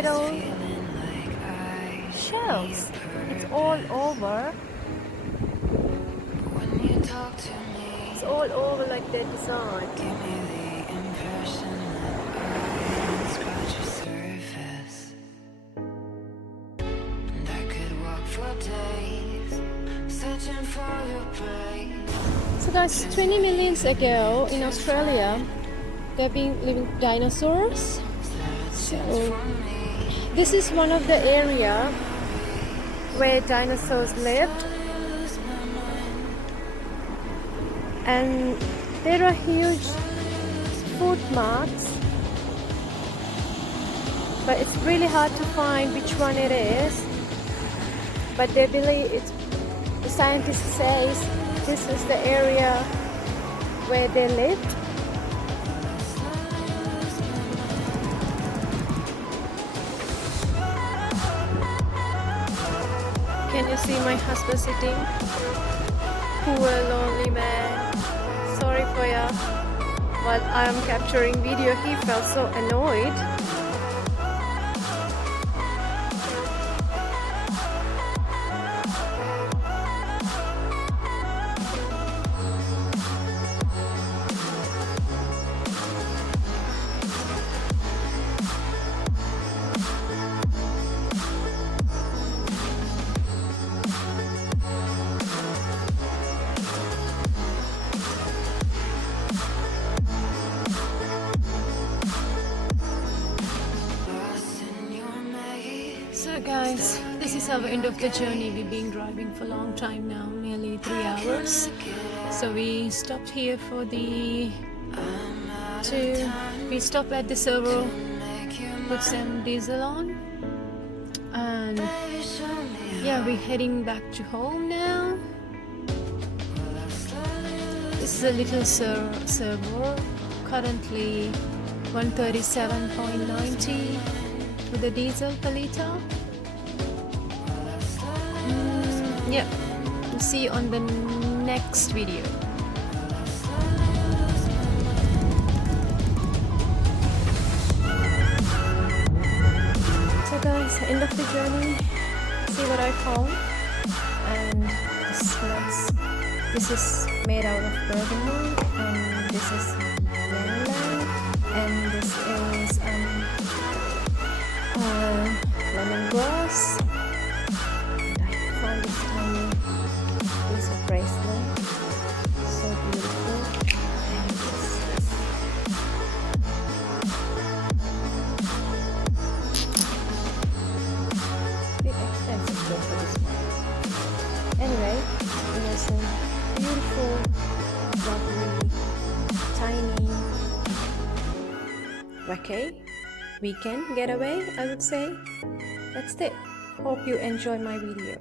metal shelves. It's all over. It's all over like the design. So guys, 20 million ago in Australia, there have been living dinosaurs. So this is one of the area where dinosaurs lived. And there are huge footmarks, but it's really hard to find which one it is. But they believe it's, the scientist says this is the area where they lived. Can you see my husband sitting? Poor lonely man. Sorry for ya. While I am capturing video, he felt so annoyed. Guys, this is our end of the journey. We've been driving for a long time now, nearly 3 hours. So we stopped here for we stopped at the servo, put some diesel on, and yeah, we're heading back to home now. This is a little servo, currently 137.90 with the diesel per liter. Yeah, see you on the next video. So guys, end of the journey. See what I found. And this is made out of bergamot, and this is lemon, and this is lemongrass. Bracelet, so beautiful. It's a bit expensive though for this one. Anyway, there's some beautiful and lovely tiny weekend getaway, I would say. That's it. Hope you enjoy my video.